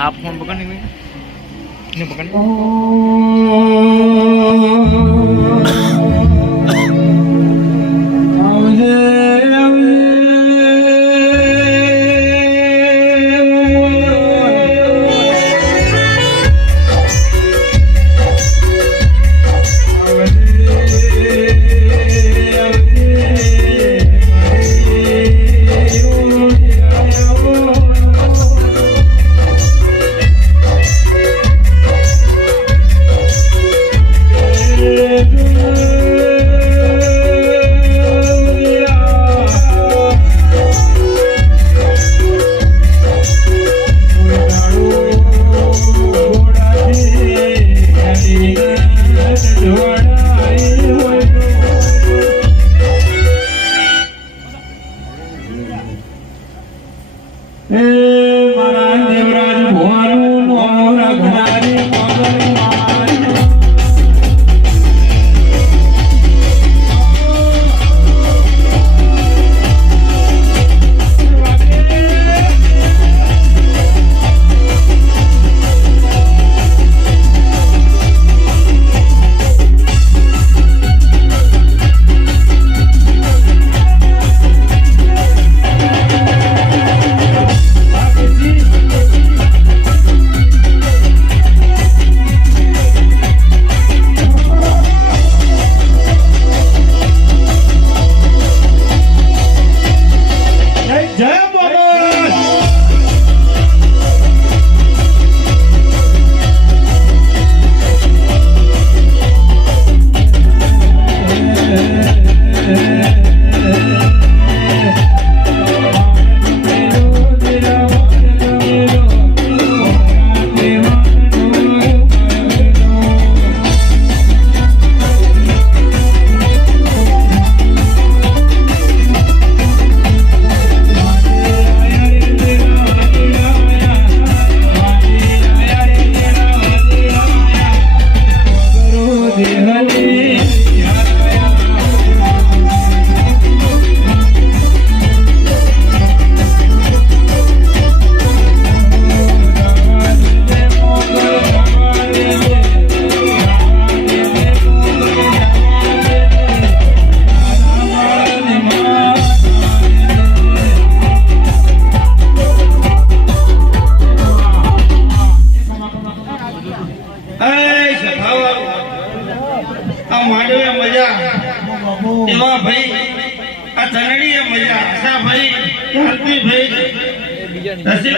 आप फोन पकड़ने में नहीं पकड़ने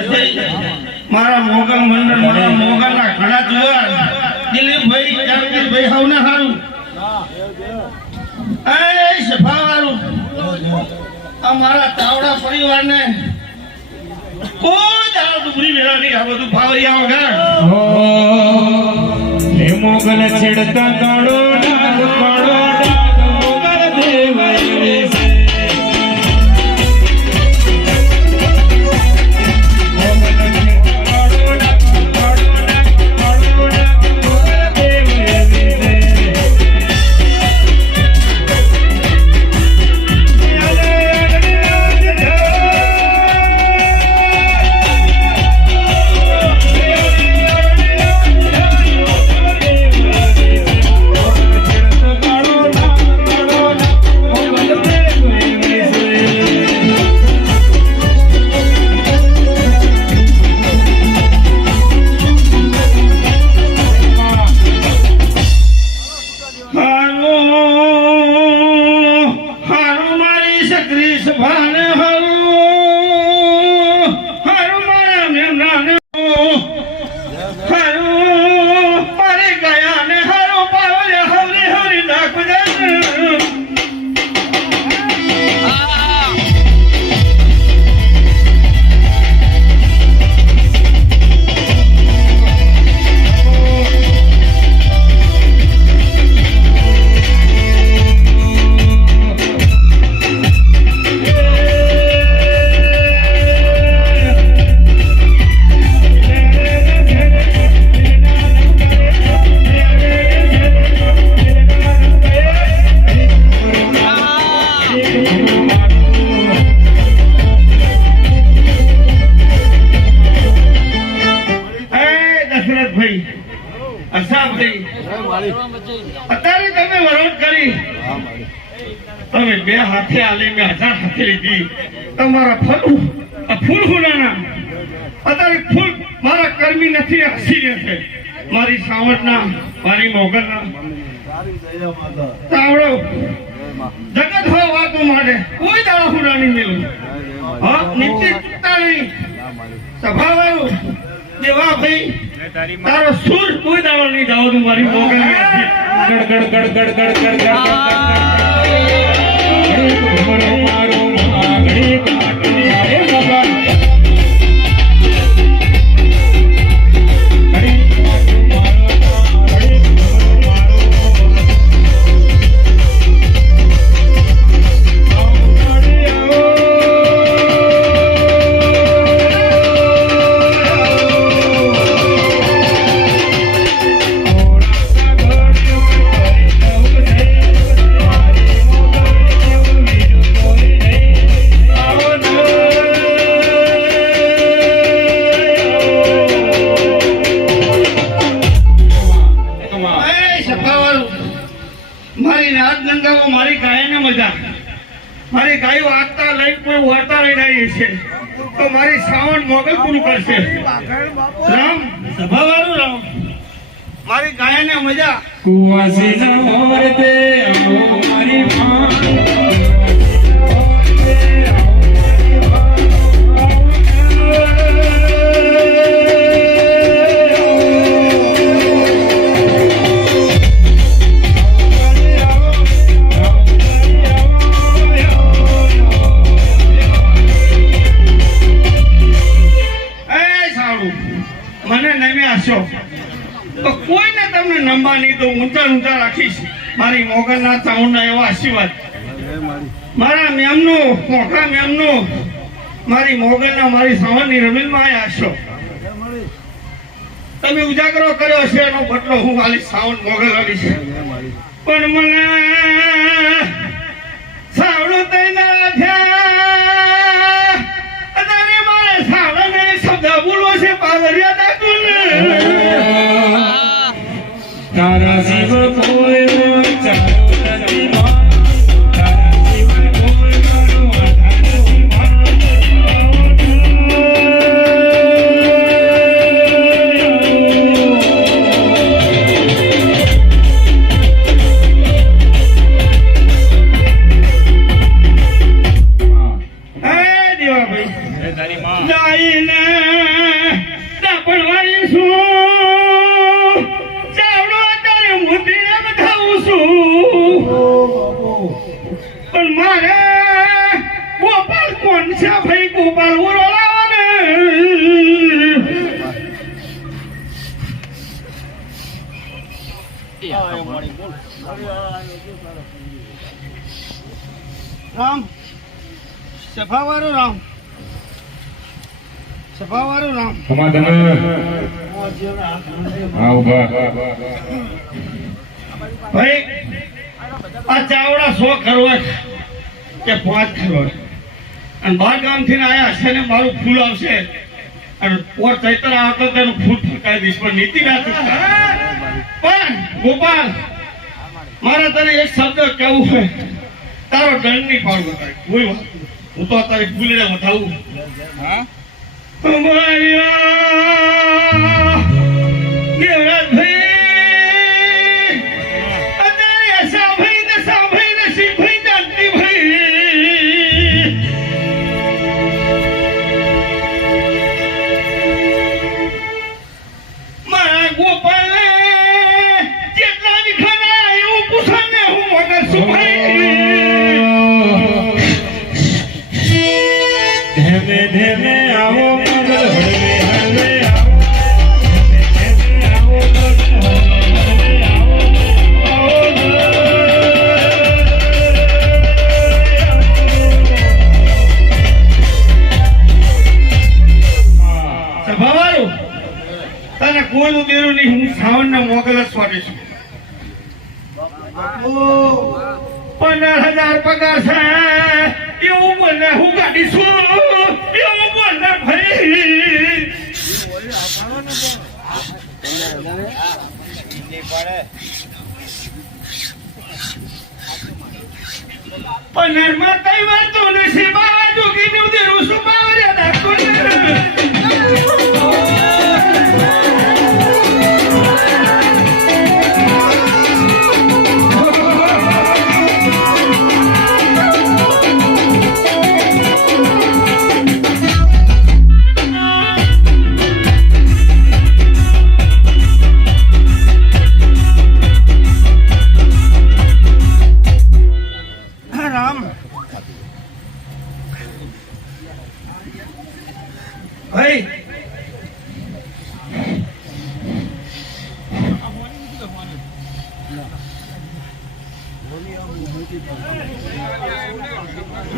मारा मोगल मंडल मारा मोगल ना घड़ा जुआर दिलीप भाई जगदीश भाई हाउना हारू ए सफावारू हमारा तावड़ा परिवार ने कोई दाल दुबरी मेरा नहीं आ બધું ફાવરિયા વગર हे मोगल छेड़ता गाड़ो डाग पाड़ो डाग मोगल देव से અત્યારે તમે વરોધ કરી, તમે બે હાથે આલી, મેં 1000 હાથે લીધી. તમારા ફૂલ હુનાના અત્યારે ફૂલ મારા કર્મી નથી, હસી રહેશે. મારી સાવટના, મારી મોગલના તાવડો જગત હોય વાતો માટે કોઈ દાડા હુના નહીં મેલું. હા, નીતિ ચૂકતા નહીં. સભાવાળું દેવા ભાઈ તારો સુર કોઈ દાડો નહીં જાવ તું મારી મોગલ ગડ ગડ ગડ ગડ ગડ ગડ ગડ ગડ મારો માગણી કાટણી રે મોગલ મારી ગાયને મજા. મારી ગાયો આગતા લઈ કોઈ વળતા લઈને આવી છે તો મારી શ્રાવણ મોગલ પૂરું કરશે. રામ સભાવાળું રામ, મારી ગાયને મજા. કુવાસી ન હોરતે આવો મારી માં તો કોઈને તમને નંબા નહીં તો ઊંચા ઊંચા રાખીશ. મારી મોગલના ચાઉંડના એવા આશીર્વાદ. મારા મેમનું મોખા મેમનું મારી મોગલના મારી સાવનની રમીનમાં આવ્યા છો. તમે ઉજાગરો કર્યો છે એનો બદલો હું મારી સાવન મોગલ આવીશ. પણ મને સાવડું તૈના થયા અને મારે સાવડને શબ્દ બોલવો છે પાવરિયા દાખલ. તારા જીવ કોઈ ચારો નથી માં, તારા જીવ કોઈ મારો આધાર નથી માં. દેવાભાઈ જાઈને દાપણવાળી શું મોતીને બતાવું છું, પણ મારે ગોપાલ કોણ છે ભાઈ? ગોપાલ ઓરો લાવો ને. રામ સભાવાળું રામ, સભાવાળું રામ. ભાઈ આ ચાવડા 100 ખરવા કે 5 ખરવા અને 12 ગામથી આયા હશે ને મારું ફૂલ આવશે અને પોર ચૈત્ર આવતો તેનું ફૂલ ફૂંકાઈ દઈશ. પણ નીતિ ના ચૂકતા. પણ ગોપાલ મારે તને એક શબ્દ કહેવું છે, તારો દંડ નહીં પાડવો. કોઈ વાત હું તો તારી ફૂલડે વધાવું. દેવરાજભાઈ ધેમે ધેમે આવો મગલ હળવે હળવે સભાવાળું તને કોઈનું દેરું નહીં. હું શ્રાવણના મોગલ જ સ્વામી છું. 15,000 પગાર છે એવું બોલે હું ગાડી છું એવું બોલે ભાઈ.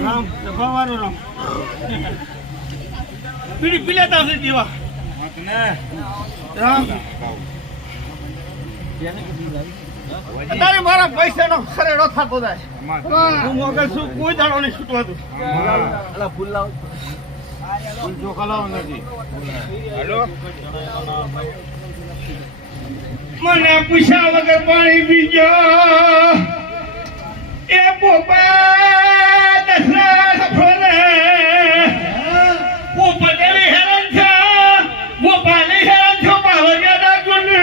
રામ સભાવાળો રામ પીડી પી લેતા હશે દેવા રામ અત્યારે મારા પૈસાનો ખરેડો થતો જાય હું મોગલ છું કોઈ દાડો નહીં છૂટવાતું મને પૂછ્યા વગર પાણી પીજો એ પોપા દસરા સફળને પોપટે હેરાન થયા ગોપાલે હેરાન થયો પાવરિયા ડાકોને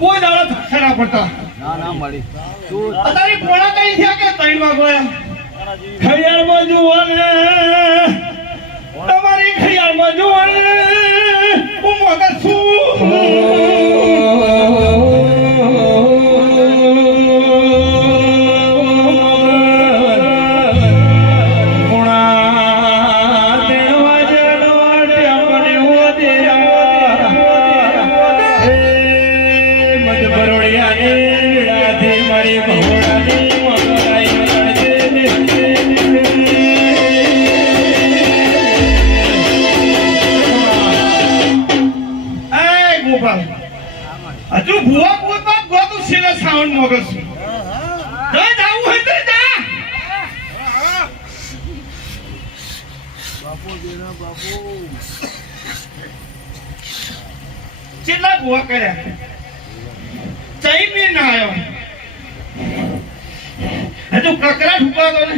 કોઈ દાડો થક્ષરા પડતા અત્યારે પોણા કઈ થયા કે 3 વાગ્યા ખૈયાળમાં જુઓ ને તમારી ખૈયાળમાં જુઓ ને હું મગજ હજુ ભૂવા પોતમાં ગોતું છે સાવન મોગસ જઈ જાવું હોય તો જા કેટલા ભૂવા કર્યા ચઈ બી ના આવ્યો હજુ કકરાટ ઉપાડો ને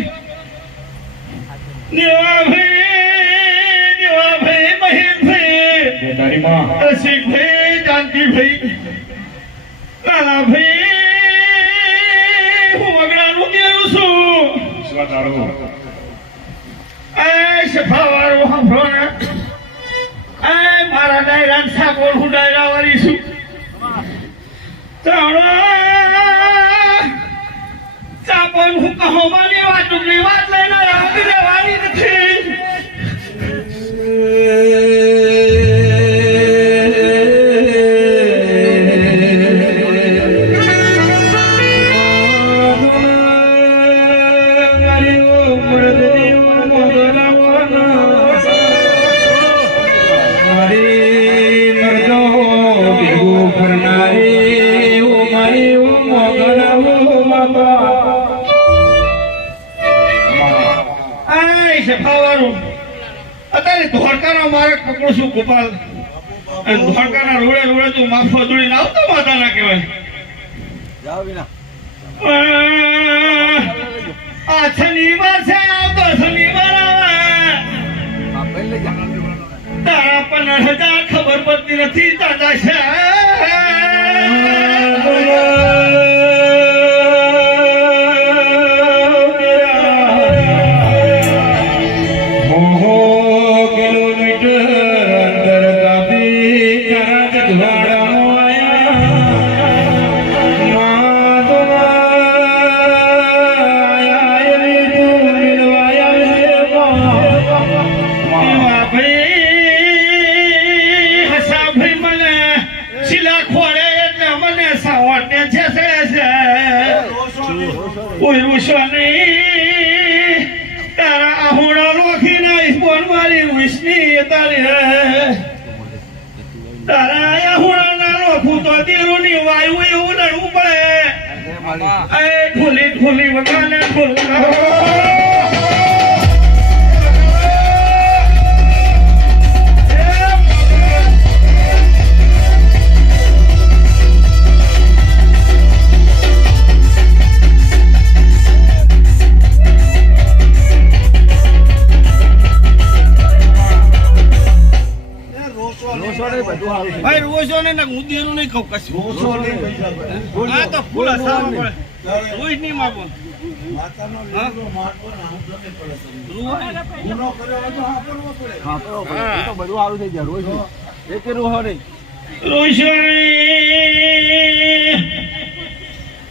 દેવાભાઈ મહેશભાઈ તારી માં રસિકભાઈ જાનકીભાઈ લાલાભાઈ હું વગડાનું દેવું છું સ્વાતારો એ સફાવાળો સાંભળો ને એ મારા ડાયરા ઠાકોર હું ડાયરા વાળી છું ચાપણ હું કહો મારી વાતની વાત લઈને આગળ રહેવાની નથી અત્યારે ધોળકાના મારે પકડું છું ગોપાલ ધોળકાના રોડે રોડે તું માફો દોડી લાવતો માતા ના કહેવાય આ શનિવાર છે આવતો શનિવાર આવે તારા 15,000 ખબર પડતી નથી દાદા છે તારા આહોડા લોખી ના બોલ મારી વિષ્ણી તારા આહોડા ના લોખું તો દેરુની વાયુ એવું નડવું પડે એ ઢોલી ઢોલી વગાને ભાઈ રોજો ને મુદ્દેનું નહીં કહું કશું આ તો ફૂલ હસાવા પડે રોજ નહીં માગો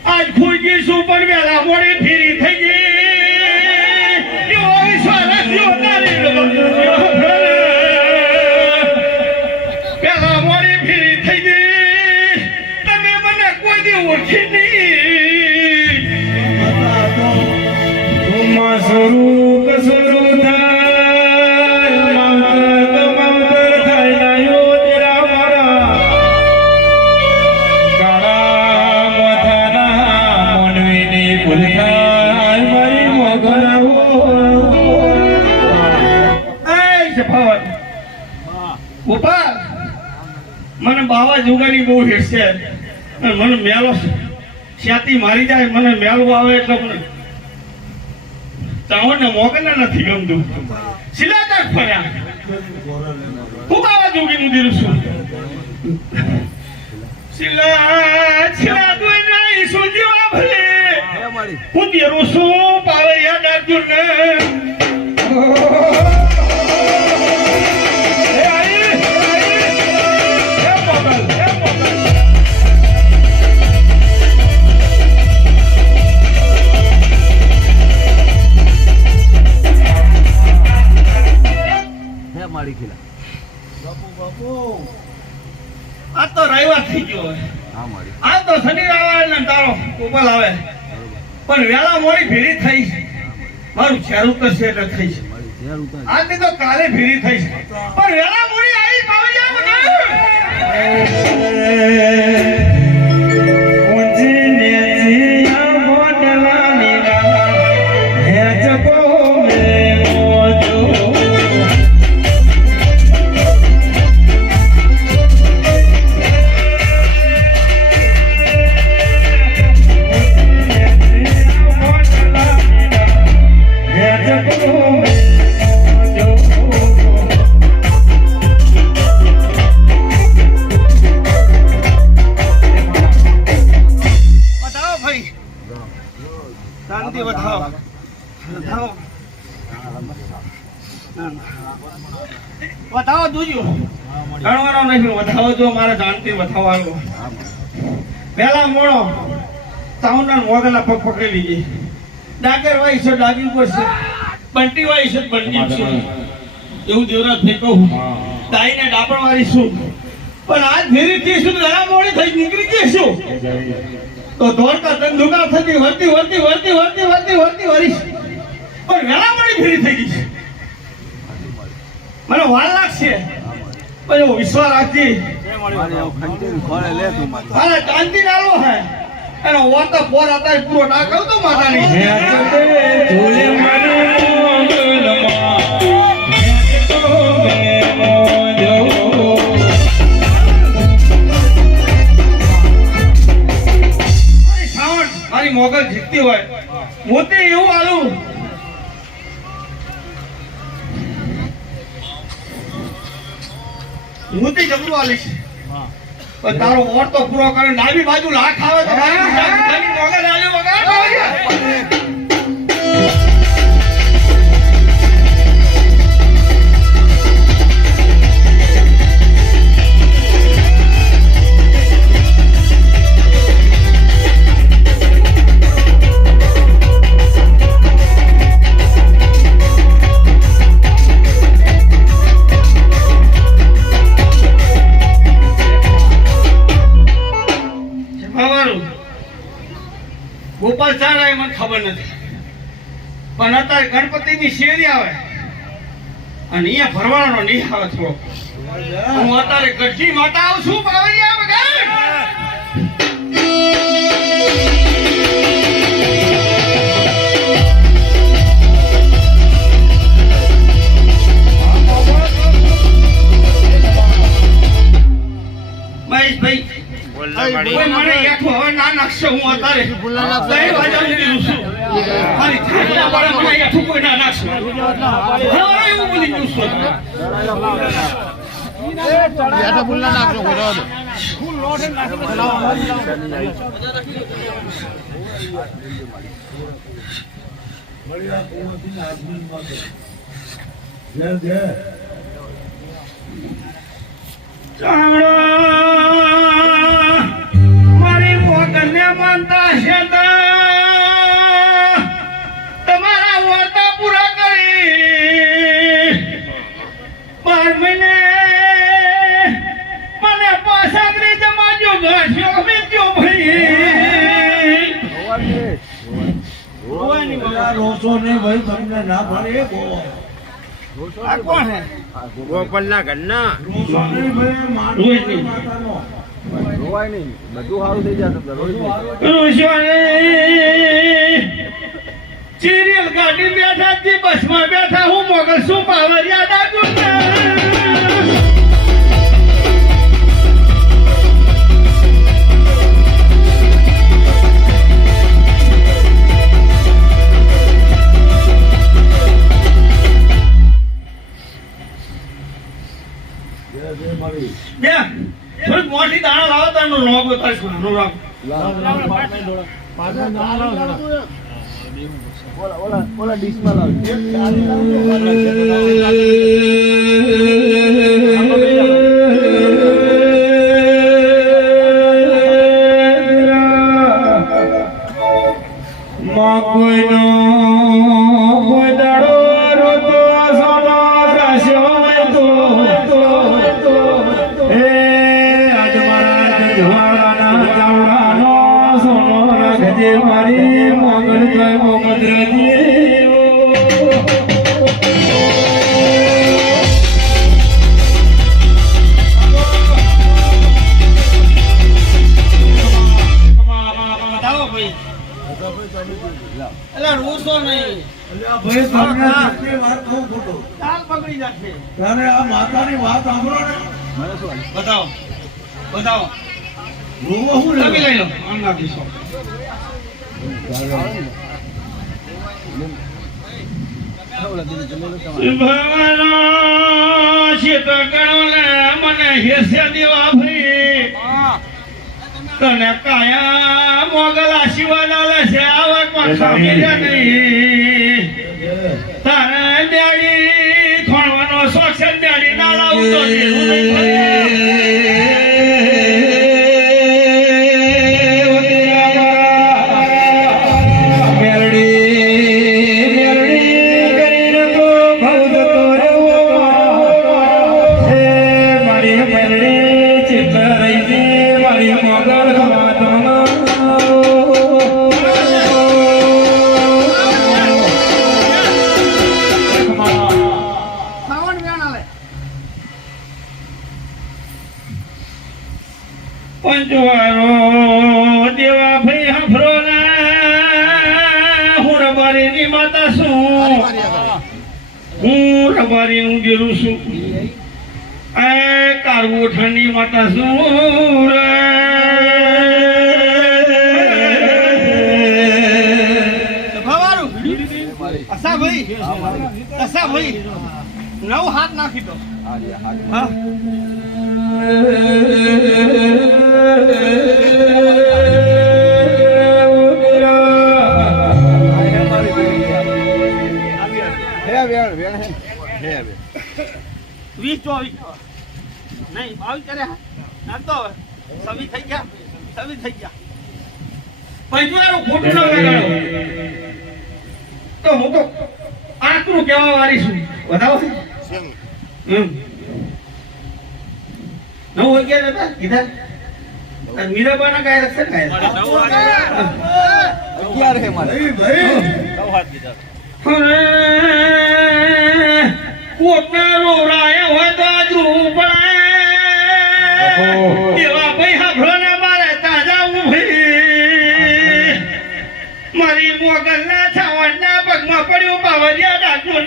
આજ ખુરજી શું પણ વેલા મોડી ફેરી થઈ ગઈ પેલા મોડી ફેરી થઈ ગઈ તમે મને કોઈ દી ઓળખી નહીં કસુરુ થાય માવતર થાય નાયો તેરા મારા કાળા મોથાના મનવીની ભૂલ થાય મારી મોગરાઓ ગોપાલ મને બાવા જોગાની બહુ હેડ છે અને મને મેલો છાતી મારી જાય મને મેળવો આવે એટલે મને ચાવણને મોગને નથી ગમતું શિલાચાર ફર્યા હું બાવા જોગીનું દિલ છું શિલા દુઈ નહીં સુજીવા ભલે હું તેરું શું પાવરિયા ડાકું ને આ તો રવિવાર થઈ ગયો આ તો શનિ રવિવાર ને તારો ગોપાલ આવે પણ વેલા મોડી ભીડી થઈ છે મારું છેરું તો છે એટલે થઈ છે આજની તો કાલે ભીડી થઈ છે પણ વેલા મોડી આવી શાંતિ બતાવો બતાવો દુજો ગણવાનો નહીં બતાવો જો મારે શાંતિ બતાવવાનો પેલા મોડો તાઉના મોગલા પગ પકડી લીધી ડાગર વાઈ છે ડાગી ઉપર છે બંટી વાઈ છે બંટી છે એવું દેવરાજ ને કહું દાઈને ડાપણ વાળી છું પણ આજ ધીરે થી શું ઘણા મોડી થઈ નીકળી ગઈ શું તો દોડતા ધંધુકા થતી વર્તી વરીશ પણ વેલા મળી ફેરી થઈ ગઈ છે મને વાર લાગશે પણ હું વિશ્વાસ રાખતી મારે શાંતિ નાલો હે એનો ઓરતા પોર હતા પૂરો ના કહું તો માતાની મારી મોગલ જીતતી હોય મોતી એવું આલું મોતી જબરું આલીશ પણ તારો ઓર તો પૂરો કરે નાવી બાજુ લાખ આવે તો મારી મોગલ આલ્યો વગર ગોપાલ ચાર આવે મને ખબર નથી પણ અત્યારે ગણપતિ ની શેરી આવે અને અહીંયા ભરવાનો નહીં આવે થોડો હું અત્યારે ગઢી માતા આવું છું પાવરિયા વગર મહેશભાઈ મને યાઠો હવે ના નાખશે હું અત્યારે કઈ વાજાનું દીધું છું મારી થાળીના બાળક મને યાઠું કોઈ ના નાખશે હવે એવું બોલી ગયું છું બેઠા ફૂલ ના નાખજો કોઈ રહેવા દો. મારી મોગલને માનતા છે તો તમારા વાર્તા પૂરા કરી 12 મહિને મને પાસાગરી જમાજો ઘાસ્યો વેચ્યો ભાઈ રોસો ને ભાઈ તમને ના પડે આ કોણ હે ગોપાલના ઘરના રોસો ને ભાઈ માતાનો સિરિયલ ગાડી બેઠા થી બસમાં બેઠા હું મોગલ શું પાવરિયા ડાકુ થોડીક મોટી દાણા લાવો તો એનું લોગ ઉતારીશ નાનું લાવો મારી મોગલ જય મોહમ્મદ માતાની વાત સાંભળો ને બતાવો બતાવો રોવો હું લઈ લો આના દીસો મને હેસ્યા દેવા ભાઈ તને કાયા મોગલ આશીર્વાદ આલે છે આવા કોઈ સાંભળ્યા નહીં તારે બેડી ખોણવાનો શોખ છે બેડી ના લાવું તો પંચવારો દેવા ભાઈ હફરો ને હું રબારીની માતા છું હું રબારીનું ગેરું છું એ કારગોઠણની માતા છું રે ભાઈ 9 હાથ નાખી દો હા વીસ ચોવીસ નહીં 22 કર્યા આમ તો સવી થઈ ગયા પંચવાળું ખોટું ન લગાડો તો હું તો આકરું કહેવા વાળી છું બતાવો નવ વાગ્યા હતા કીધા મીરાબાના ગાય રક્ષણ ગાય 11 હે મારે ભાઈ 9 હાથ કીધા કોટના રોરાય હોય તો આજરું પડે એવા ભાઈ હાભળો ને મારે તાજા ઉભી મારી મોગલના છાવણના પગમાં પડ્યું પાવરિયા ડાકું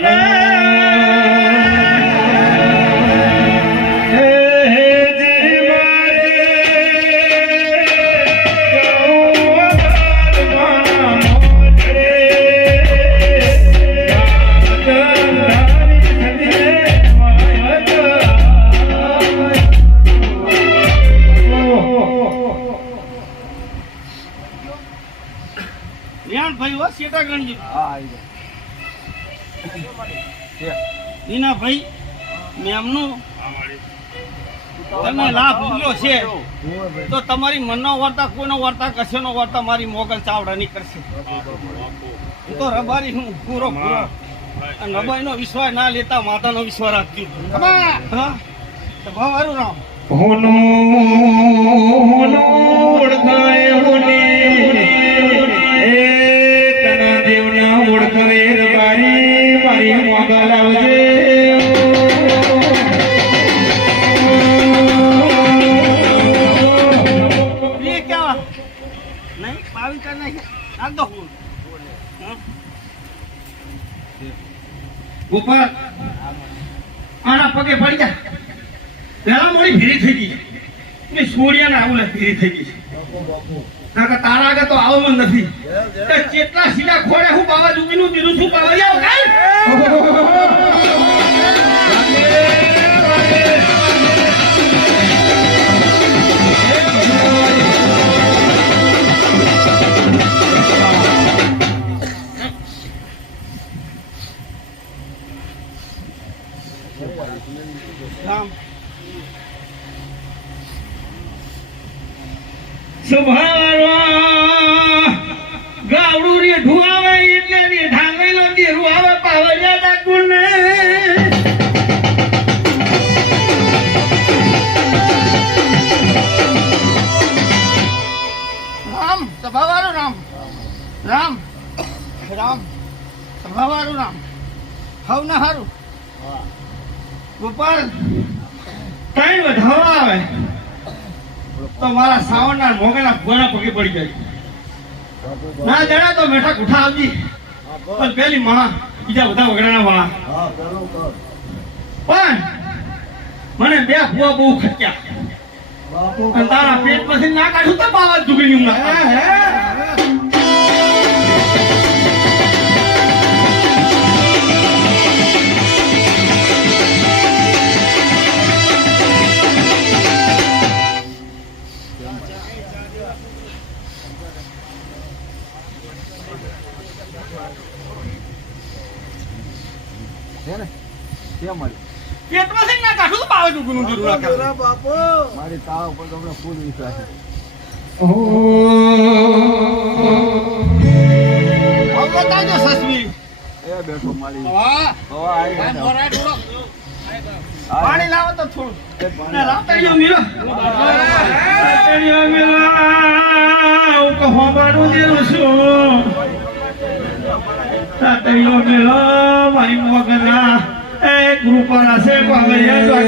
ભાઈ હો શેટા ગણજી હા આવી નીના ભાઈ મેમનું તમે લાભ લીધો છે તો તમારી મનનો વર્તા કોઈનો વર્તા કશેનો વર્તા મારી મોગલ ચાવડા નહીં કરશે હું તો રબારી હું પૂરો અને રબારીનો વિશ્વાસ ના લેતા માતાનો વિશ્વાસ રાખજો હા તો ભાવારું રામ હોનો ઓળખાય હોને એ તના દેવના ઓળખવે રબારી મારી મોગલ આવજે ये क्या नहीं पावी का नहीं नाख दो ઉપર આના પગે પડી જા પેલા મોડી ભીરી થઈ ગઈ ને સૂર્યના આવું ભીરી થઈ ગઈ ના કે તારા આગળ તો આવો મન નથી તે કેટલા સીધા ખોડે હું બાવા જુગીનું દીધું છું બાવા આવ કાઈ રામ સુભાવા ગાવડું રે ઢુઆવે એટલે રે ઢાંગેલો દેરું આવે પાવરિયા ડાકુને રામ સભાવાળું રામ રામ રામ સભાવાળું રામ હવ ના હારું ગોપાલ કઈ વધાવા આવે તો મારા સાવણના મોગેના ભુવાના પગે પડી જાય ના જણા તો મેઠા ગુઠા આવજી પણ પેલી માં બીજા બધા વગડાના વાળા પણ મને બે ભુવા બહુ ખચ્યા અને તારા પેટમાંથી ના કાઢું તો બાવા દુગીની પેટમાંથી ના કાઢું તો બાવા દુગીનું જરૂર મારી તાવ ઉપર તમને ફૂલ વિશ્વાસ છે બતાજો સસવી એ બેઠો મારી વાહ હવા આવી ગયા. પાણી લાવો તો થોડું ને લાવતાડીઓ મીરો તળિયો મેલા કહો મારું દેવું છું તળિયો મેલો મારી મોગલા એ કૃપાના છે પાવરિયા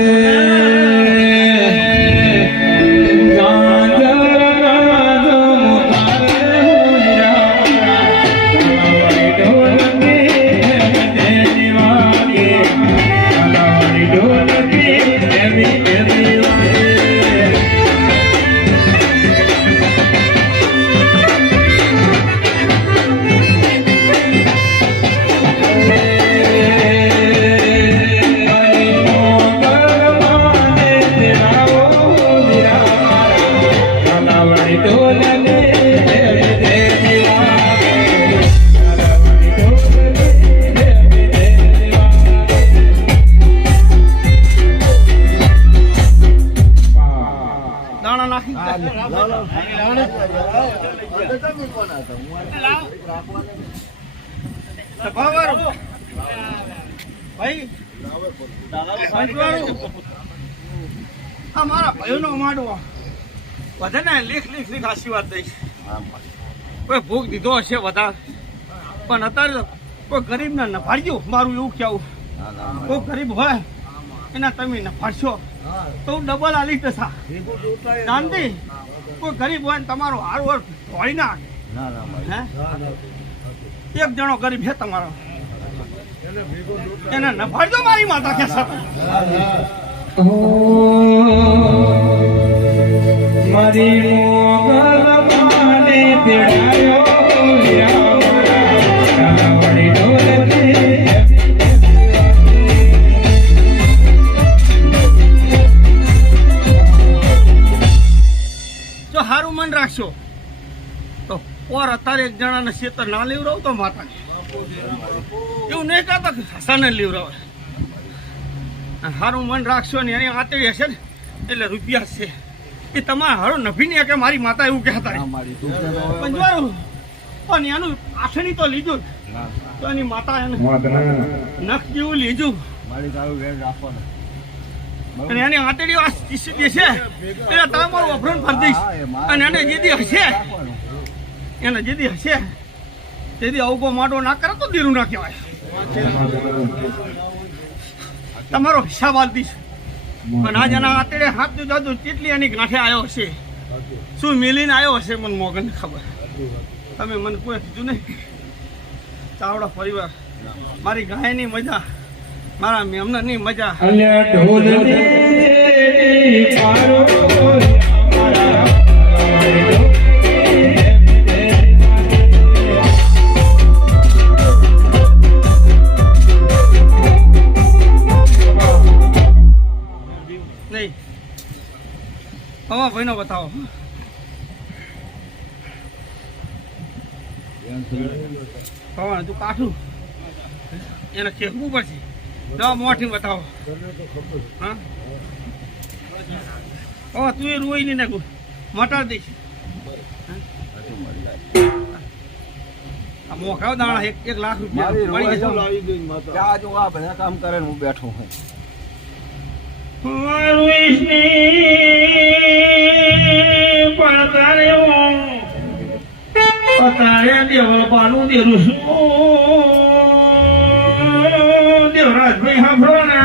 દાણા નાખી સભાવાળું ભાઈ સંતવાળું આ મારા ભાઈઓનો માંડવો બધાને લીખ આશીર્વાદ દઈશ કોઈ ભૂખ દીધો હશે વધારે પણ અત્યારે કોઈ ગરીબને નફાડજો મારું એવું કહેવું કોઈ ગરીબ હોય એના તમે નફાડશો તો હું ડબલ આલી દશા શાંતિ કોઈ ગરીબ હોય ને તમારો હારવાર ધોઈ નાખ હે એક જણો ગરીબ છે તમારો એને નફાડજો મારી માતા કે મારી મોગલ માને તેડાયો વળી ઢોલકી જો હારું મન રાખશો તો ઓર અત્યારે એક જણાને શેતર ના લેવરાવ તો માતાને એવું નહીં કહેતા કે હસાને લેવરાવે. સારું મન રાખશો ને એની આતેડી હશે ને એટલે રૂપિયા છે એ તમારે હારો નભી ને કે મારી માતા એવું કહેતા પણ જોયું પણ એનું આસણી તો લીધું તો એની માતા એને નખ જેવું લીધું અને એની આતેડી આ સીધી છે એટલે તમારું અભરણ ફરી દઈશ અને એને જેદી હશે એને જેદી હશે તેથી અવગો માટો ના કરે તો દીરું ના કહેવાય. તમારો હિસાબ આલ દઈશ પણ આજ એના આતેડે હાથ જાદુ કેટલી એની ગાંઠે આવ્યો હશે શું મિલીને આવ્યો હશે મને મોગનને ખબર. તમે મને કોઈ કીધું નહીં. ચાવડા પરિવાર મારી ગાયની મજા મારા મેમનાની મજા અલ્યા ઢોલની પારો નહીં હવા ભાઈનો બતાવો. હવા તું કાઠું એને કહેવું પડશે. દવા મોઠી બતાવો. હા હવે તું એ રોઈ નહીં નાખું મટાડી દઈશ. આ મોખાવ દાણા 1 લાખ રૂપિયા મળી જશે. કામ કરે હું બેઠો હું તારે દેવલપાનું દેરું શું દેવરાજભાઈ સાંભળો ને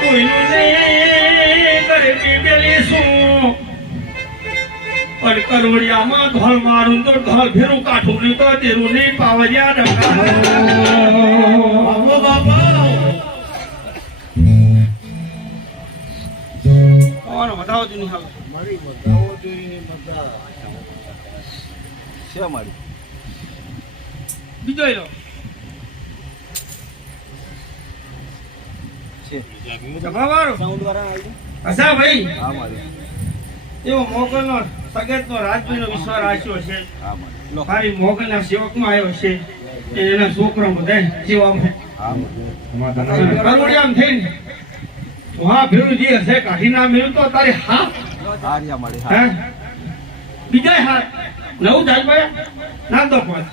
કોઈનું નહીં કરે બેલી શું પણ કરોડિયામાં ઢોલ મારું તો ઢોલ ફેરું કાઠું નહીં તો દેરું નહીં પાવરિયા ડકા બતાવો તું નહીં મારી બીજો લો અચ્છા ભાઈ એવો મોગલનો સગતનો રાજભાઈનો વિશ્વાસ રાખ્યો છે. મારી મોગલના સેવકમાં આવ્યો છે એના છોકરા બધા સેવામાં કરોડિયામ થઈને હા ભેરું જે હશે કાઢી ના મેળ્યું તો તારે હા બીજા હાથ નવું થાય ભાઈ ના દો પાંચ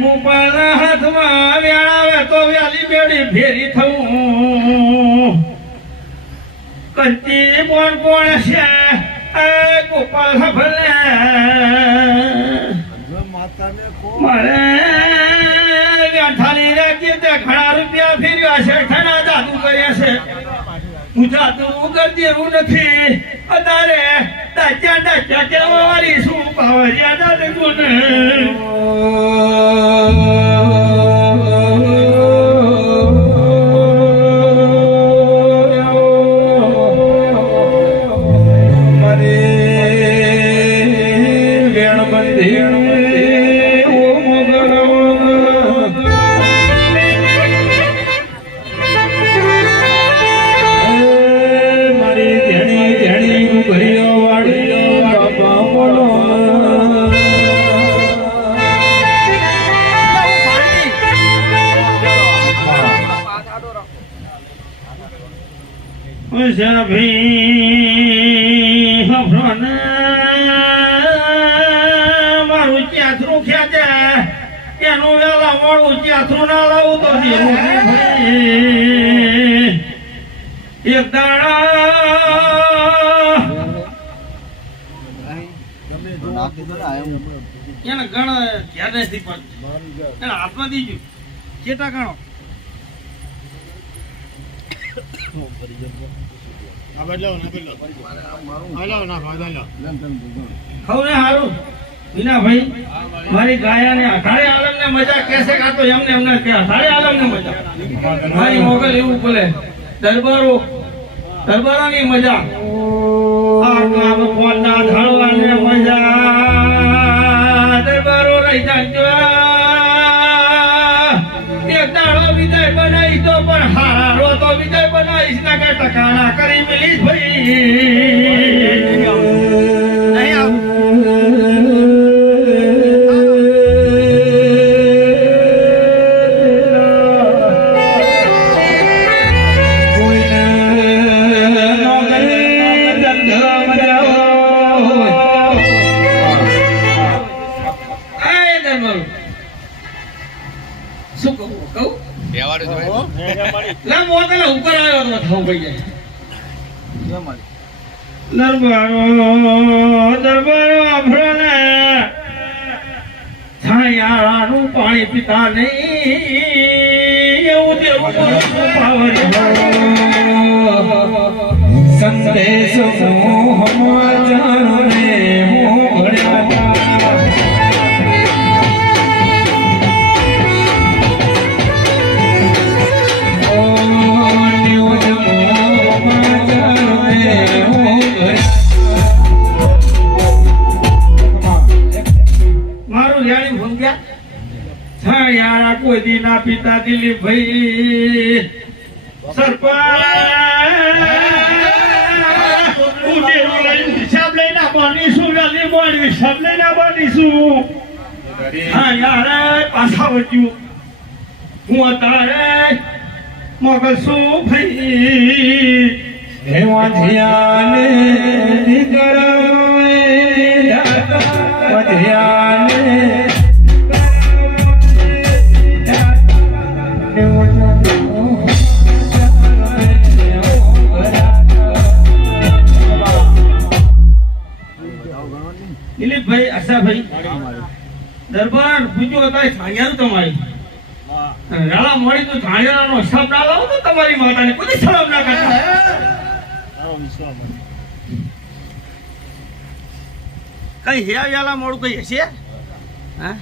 ગોપાલના હાથમાં વેળાવે તો વ્યાલી બેડી ફેરી થવું કંચી કોણ કોણ છે ગોપાલ ભલે મારે ગાંઠાની રાખી તે ઘણા રૂપિયા ફેર્યા છે ઘણા જાદુ કર્યા છે હું જાદુ કરતી એવું નથી અત્યારે ડાચ્યા ડાચ્યા કેવા વાળી શું પાવરિયા દાદ ગુણ મારું ચાથરું ખેંચે એનું વેલા મોડું ચાથરું ના લાવું તો એક દાડા એને ગણ ધ્યાન નથી પડતું એના હાથમાં દીજુ ચેટા ગણો મારી ગાયાને અઢારે આલમને મજા કેસે કાતો એમને એમને કે અઢારે આલમને મજા મારી મોગલ એવું બોલે દરબારોની મજા આ ગામ પોતા ઢળવાને મજા દરબારો રહી જાજો એક દાડો લે મોતને ઉપર આવ્યો તો થાવ ભાઈ જાય દરબારો આભળને છાયાનું પાણી પીતા નહીં એવું દેવું પાવર સંદેશ મોહમ્મદ ને મોહડ્યા કોઈ દી ના પિતા દિલીપ ભાઈ સરપંચ હિસાબ લઈને બનીશું હિસાબ લઈને બનીશું હા યાર પાછા વચ્યું હું અત્યારે મગલ શું ભાઈ એવા ધ્યાને દીકરા દિલીપભાઈ આશાભાઈ દરબાર પૂછ્યું હતા છાણિયાનું તમારી રાળા મળી તો છાણિયાનો હિસાબ ના લાવો તો તમારી માતાને કોઈ સલામ ના કરતા કઈ હેયાલા મોડું કઈ હશે હા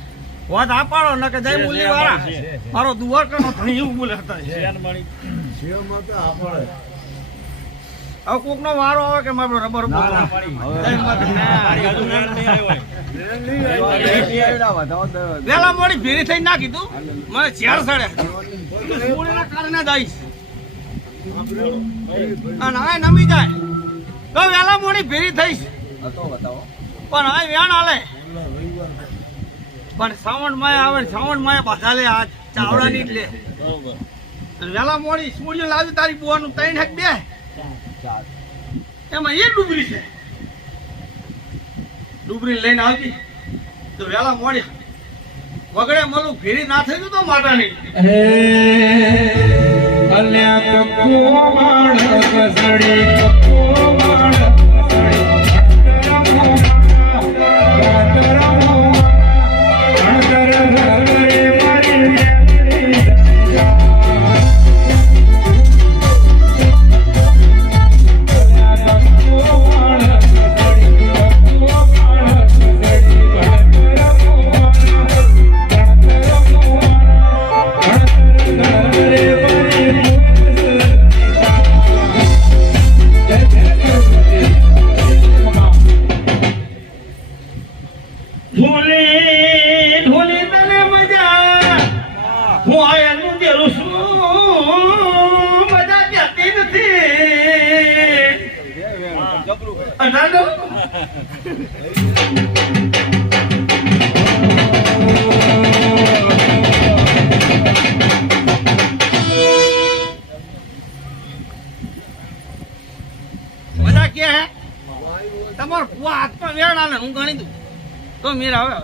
વાત આ પાડો ન કે જય મુરલી વાળા મારો દ્વારકાનો ધણી એવું બોલે હતા હવે કોક નો વારો આવે કે મારો રબર વેલા મોડી ભેરી થઈ ના કીધું મને ચાર સાડે કારણે દઈશ અને હવે નમી જાય તો વેલા મોડી ભેરી થઈશ પણ હવે વેણ હાલે પણ શ્રાવણ માય આવે શ્રાવણ માય બાધા લે આ ચાવડા ની જ લે વેલા મોડી સૂર્ય લાવી તારી બુવાનું 3 હક 2 એમાં એ ડુબરી છે ડુબરી લઈને આવતી તો વેલા મોડી વગડે મળું ફેરી ના થઈ તો માટાની અલ્યા કકો માણસ સડી કકો માણસ મજા ક્યાં હે તમારો કુવા હાથમાં વેણ આલે હું ગણી દઉં તો મેર આવે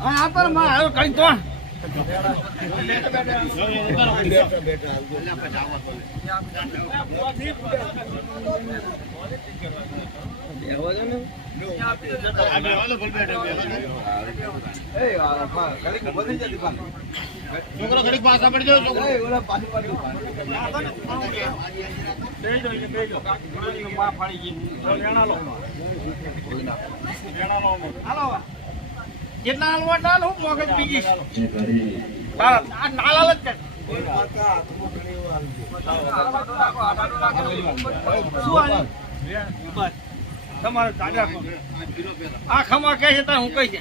આ પર માં આવ્યો કઈ તો છોકરો ઘડીક પાછા પડી જાવ છોકરો કેટલા હાલવા ડાલ હું મગજ બીજી આ નાલાલ જ કર તમારે તાજા આ ખમા કહે છે હું કઈ છે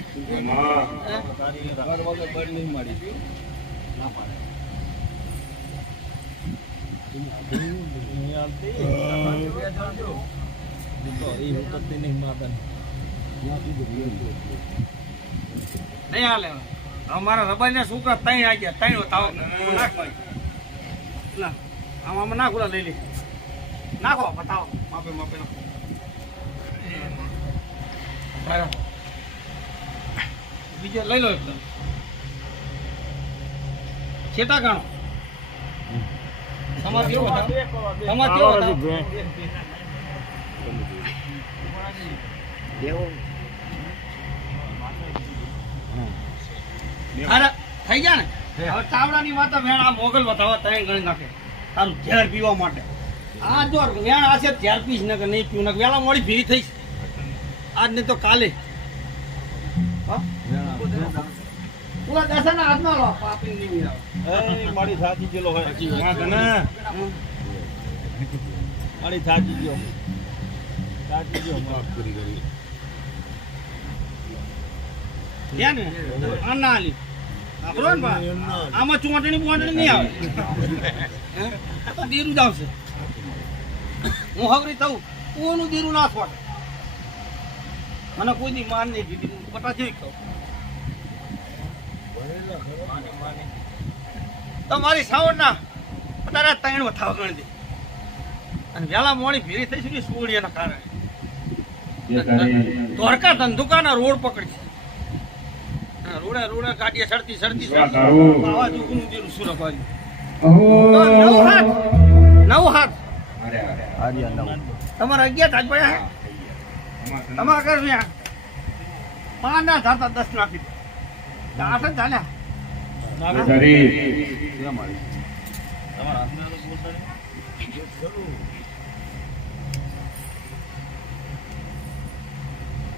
નહીં હાલે અમારા રબાઈ ના છોકરા 3 આ ગયા 3 થાવ નાખ આમાં નાખો લઈ લે નાખો બતાવો માપે માપે બીજો લઈ લો એકદમ છેટા ગાણો તમાર કેવો હતા તમાર કેવો હતા અરે થઈ ગયા ને હવે ચાવડાની વાત વેણ આ મોગલ બતાવો તય ગણી નાખે તારું ઝેર પીવા માટે આ જો વેણ આશે ઝેર પીશ ને કે નહીં પીવું ને વેલા મોડી ભીરી થઈશ આજ નહીં તો કાલે પૂરા દર્શન હાથમાં લો પાપી નહીં આવે મારી સાચી ગયેલો હોય મારી સાચી ગયો માફ કરી ત્યાં ને આ ના આલી આપણો ને બા આમાં ચોંટણી બોંટણી નહીં આવે આ તો દીરું જ આવશે હું હવરી થઉં કોનું દીરું ના છોટે મને કોઈ દી માન નહીં દીધી હું બટા જેવી કહું તમારી સાવડના અત્યારે ત્રણ વથાવ ગણી દે અને વહેલા મોડી ભીરી થઈ છે સોળીના કારણે દ્વારકા ધંધુકાના રોડ પકડી છે રોડે રોડે ગાડીએ સડતી આવા દુઃખનું દીરું સુરત બાજુ નવ હાથ તમારા 11 હાથ પડ્યા તમારા ઘર ત્યાં 5 ના થતા 10 નાખી 8 જ ચાલ્યા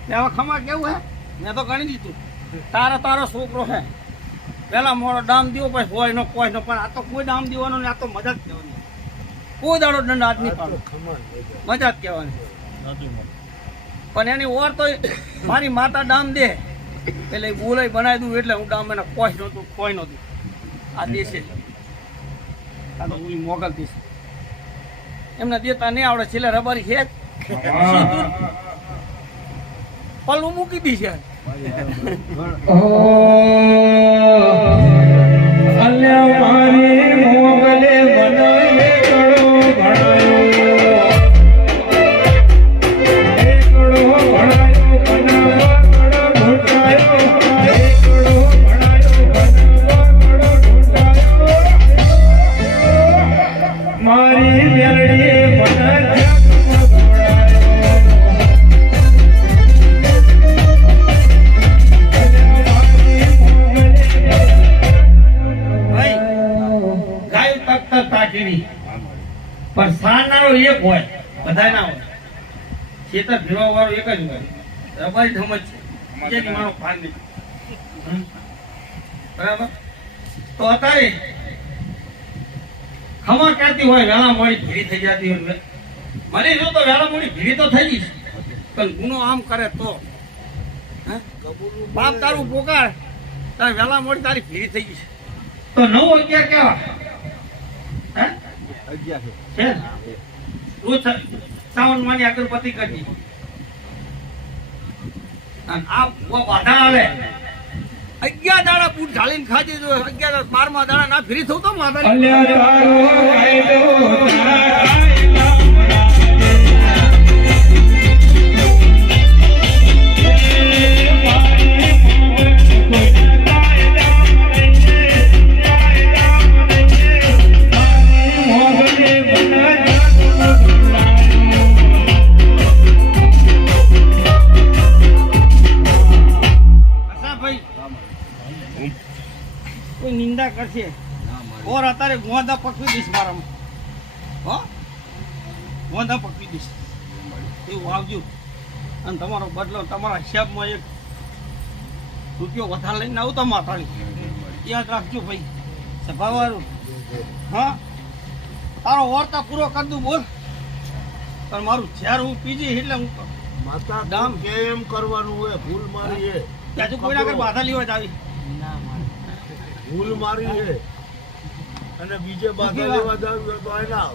હવે ખમા કેવું હે મેં તો ગણી દીધું તારો છોકરો હે પેલા મોડો દામ દેવો પછી હોય નો કોઈ નો પણ આ તો કોઈ દામ દેવાનો ને આ તો મજા જ કહેવાની કોઈ દાડો દંડ હાથ નહીં પાડો મજા જ કહેવાની પણ એની ઓર તો મારી માતા દામ દે એટલે બોલાઈ બનાવી દઉં એટલે હું દામ એને કોઈ નહોતું આ દેશે આ તો હું મોગલ દેશ એમને દેતા નહીં આવડે છેલ્લે રબારી છે પલ્લું મૂકી દી છે અલ્યા મારી મોગલે મને એકડો ભણાયો મારી મેલડીએ મને પણ સારનારો એક હોય બધા ના હોય ખેતર ભેવા વાળો એક જ હોય રબારી ધમજ છે જેની મારો ભાન નહીં બરાબર તો અત્યારે ખમા કરતી હોય વેલા મોડી ભીડી થઈ જતી હોય મને જો તો વેલા મોડી ભીડી તો થઈ જઈશ પણ ગુનો આમ કરે તો બાપ તારું પોકાર તારે વેલા મોડી તારી ભીડી થઈ ગઈ તો 9 11 કેવા હે 11 છે રોજ સાવન માની અગરબત્તી કરજી અને આ બાધા આવે 11 દાડા પૂટ ઢાલીને ખાજે જો 11 12મા દાડા ના ફ્રી થઉં તો માતા અલ્યા તારો કાયદો કોઈ નિંદા કરશે ઓર અત્યારે ગોંધા પકવી દઈશ મારામાં હો ગોંધા પકવી દઈશ એવું આવજો અને તમારો બદલો તમારા હિસાબમાં 1 રૂપિયો વધારે લઈને આવું તો માથાળી યાદ રાખજો ભાઈ સભાવાળું હા તારો વાર્તા પૂરો કરી દઉં બોલ પણ મારું ઝેર હું પીજી એટલે હું માતા દામ કેમ કરવાનું હોય ભૂલ મારી હે ત્યાં કોઈના ઘર બાધા લેવા જ આવી ભૂલ મારી હે અને બીજે બાધા લેવા જાવ તો આના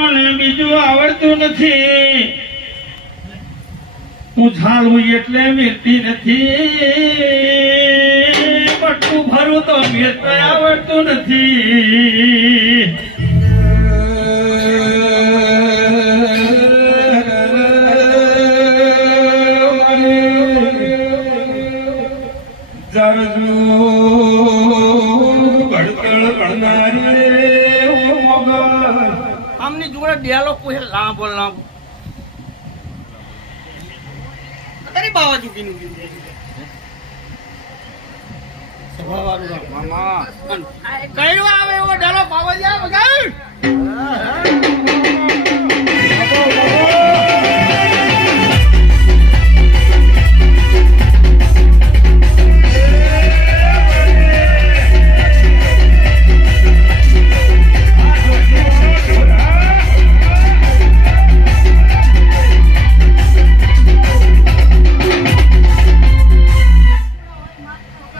મને બીજું આવડતું નથી હું ઝાલું એટલે મિલતી નથી પટ્ટું ભરું તો મિલતા આવડતું નથી જરજુ લાંબો લાંબો તારી બાવા ચૂકીનું સ્વભાવવાળું રાખ, મામા. કયું આવે એવો ડાલો બાવા જાય વગાડ.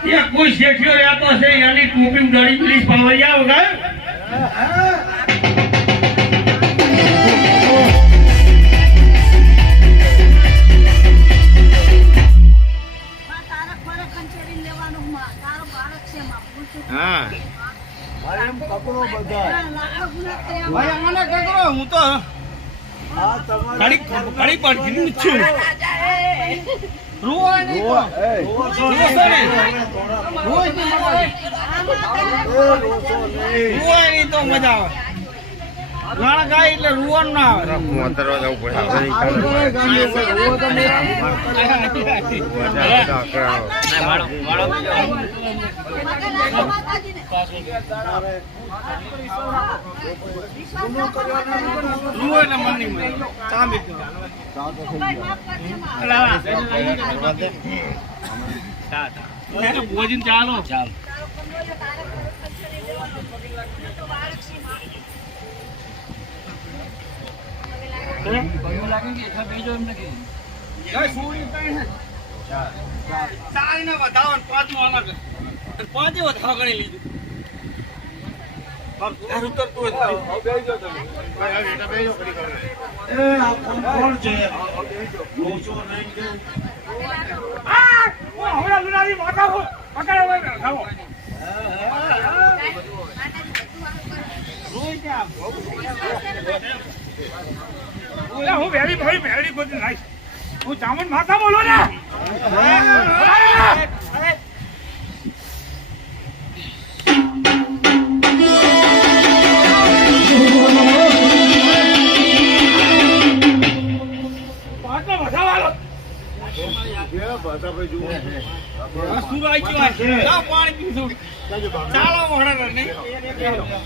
ત્યાં કોઈ શેઠિયો રહેતો હશે એની ટોપી ગાડી પ્લીઝ પાવરિયા વગર હા મારે એમ પકડો બધા. ભાઈ મને કકરો હું તો આ તમારે ઘડી ઘડી પડતી છું રૂવા નહીં તો. રોવો છો રોવો છો નહીં. રોજ નહીં મજા આવે. રૂવાય નહીં તો મજા આવે. ગાણા ગાય એટલે રૂવાનું ના આવે. રૂવાય એટલે મન નહીં મળે. ચાંદી જ ભોજન ચાલો ચાલો પાંચે વધારો ગણી લીધું. એ આ કોણ છે? રોશો નહીં કે? હું વેરી ભાઈ વેરી ગોતી લાઈશ હું જામન માતા બોલો ને પાટલો વધાવાલો બે ભાષા ભાઈ જુઓ. શું આવી ગયું? પાણી પીધું ચાલો મોડા નહીં